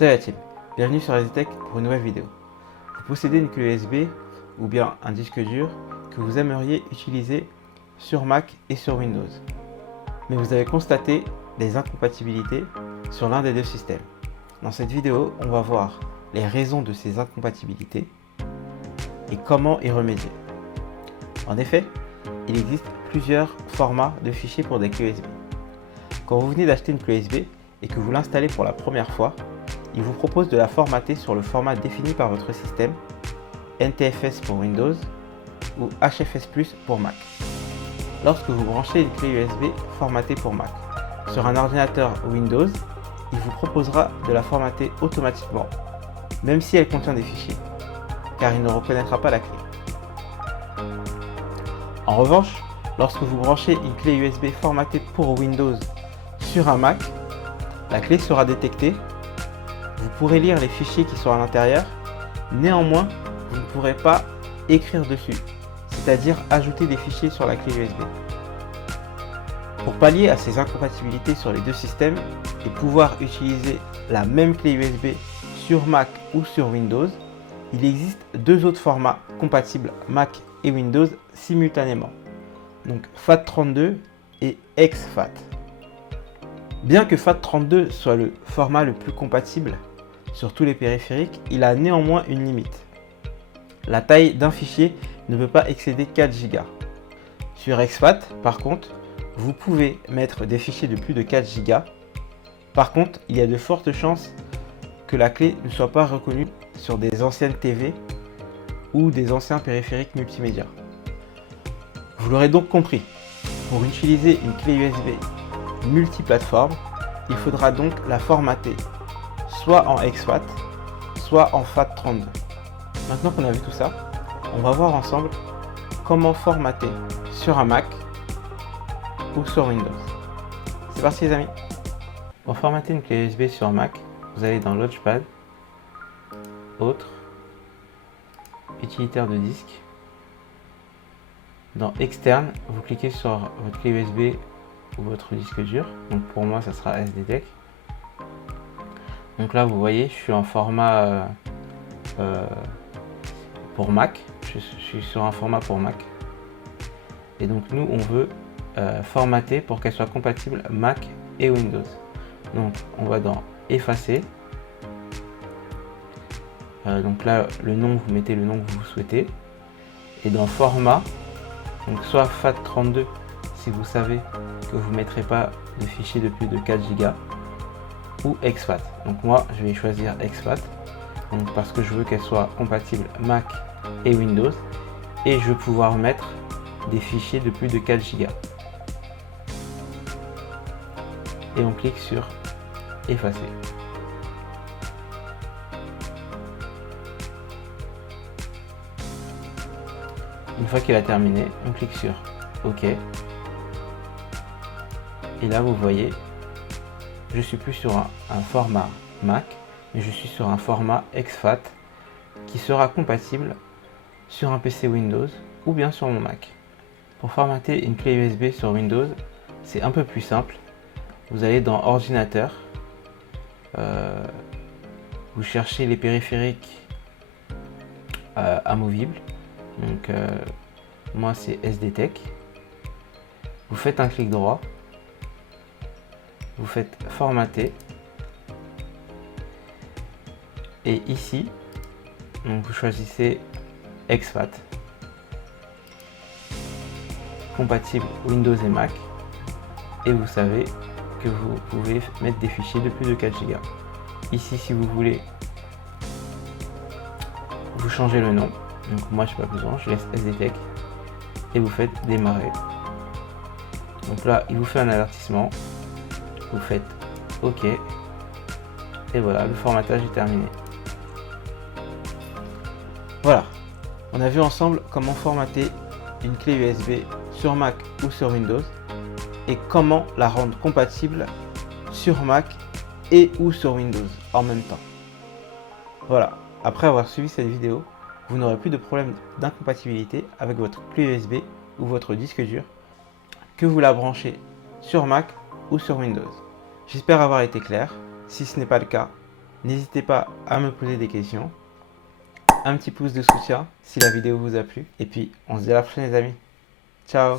Salut la team, bienvenue sur SDTech pour une nouvelle vidéo. Vous possédez une clé USB ou bien un disque dur que vous aimeriez utiliser sur Mac et sur Windows. Mais vous avez constaté des incompatibilités sur l'un des deux systèmes. Dans cette vidéo, on va voir les raisons de ces incompatibilités et comment y remédier. En effet, il existe plusieurs formats de fichiers pour des clés USB. Quand vous venez d'acheter une clé USB et que vous l'installez pour la première fois, il vous propose de la formater sur le format défini par votre système, NTFS pour Windows ou HFS+ pour Mac. Lorsque vous branchez une clé USB formatée pour Mac sur un ordinateur Windows, il vous proposera de la formater automatiquement, même si elle contient des fichiers, car il ne reconnaîtra pas la clé. En revanche, lorsque vous branchez une clé USB formatée pour Windows sur un Mac, la clé sera détectée. Vous pourrez lire les fichiers qui sont à l'intérieur, néanmoins, vous ne pourrez pas écrire dessus, c'est-à-dire ajouter des fichiers sur la clé USB. Pour pallier à ces incompatibilités sur les deux systèmes et pouvoir utiliser la même clé USB sur Mac ou sur Windows, il existe deux autres formats compatibles Mac et Windows simultanément, donc FAT32 et exFAT. Bien que FAT32 soit le format le plus compatible sur tous les périphériques, il a néanmoins une limite. La taille d'un fichier ne peut pas excéder 4 Go. Sur exFAT, par contre, vous pouvez mettre des fichiers de plus de 4 Go. Par contre, il y a de fortes chances que la clé ne soit pas reconnue sur des anciennes TV ou des anciens périphériques multimédia. Vous l'aurez donc compris, pour utiliser une clé USB multiplateforme, il faudra donc la formater soit en exFAT, soit en FAT32. Maintenant qu'on a vu tout ça, on va voir ensemble comment formater sur un Mac ou sur Windows. C'est parti les amis. Pour formater une clé USB sur Mac, vous allez dans Launchpad, Autres, Utilitaire de disque. Dans Externe, vous cliquez sur votre clé USB ou votre disque dur. Donc pour moi, ça sera SDTech. Donc là, vous voyez, je suis en format pour Mac. Je suis sur un format pour Mac. Et donc nous, on veut formater pour qu'elle soit compatible Mac et Windows. Donc on va dans Effacer. Donc là, le nom, vous mettez le nom que vous souhaitez. Et dans Format, donc soit FAT32 si vous savez que vous ne mettrez pas de fichier de plus de 4 Go, ou exFAT. Donc moi, je vais choisir exFAT donc parce que je veux qu'elle soit compatible Mac et Windows et je veux pouvoir mettre des fichiers de plus de 4 Go. Et on clique sur Effacer. Une fois qu'il a terminé, on clique sur OK. Et là, vous voyez, je suis plus sur un format Mac, mais je suis sur un format exFAT qui sera compatible sur un PC Windows ou bien sur mon Mac. Pour formater une clé USB sur Windows, c'est un peu plus simple. Vous allez dans Ordinateur, vous cherchez les périphériques amovibles. Donc moi c'est SDTech. Vous faites un clic droit, vous faites formater et ici donc vous choisissez exFAT compatible Windows et Mac et vous savez que vous pouvez mettre des fichiers de plus de 4 Go. Ici si vous voulez vous changez le nom. Donc moi je n'ai pas besoin, je laisse SDTech et vous faites démarrer. Donc là il vous fait un avertissement, vous faites OK et voilà, le formatage est terminé. Voilà, on a vu ensemble comment formater une clé USB sur Mac ou sur Windows et comment la rendre compatible sur Mac et ou sur Windows en même temps. Voilà, après avoir suivi cette vidéo, vous n'aurez plus de problème d'incompatibilité avec votre clé USB ou votre disque dur, que vous la branchez sur Mac ou sur Windows. J'espère avoir été clair. Si ce n'est pas le cas, N'hésitez pas à me poser des questions. Un petit pouce de soutien si la vidéo vous a plu. Et puis, on se dit à la prochaine les amis. Ciao!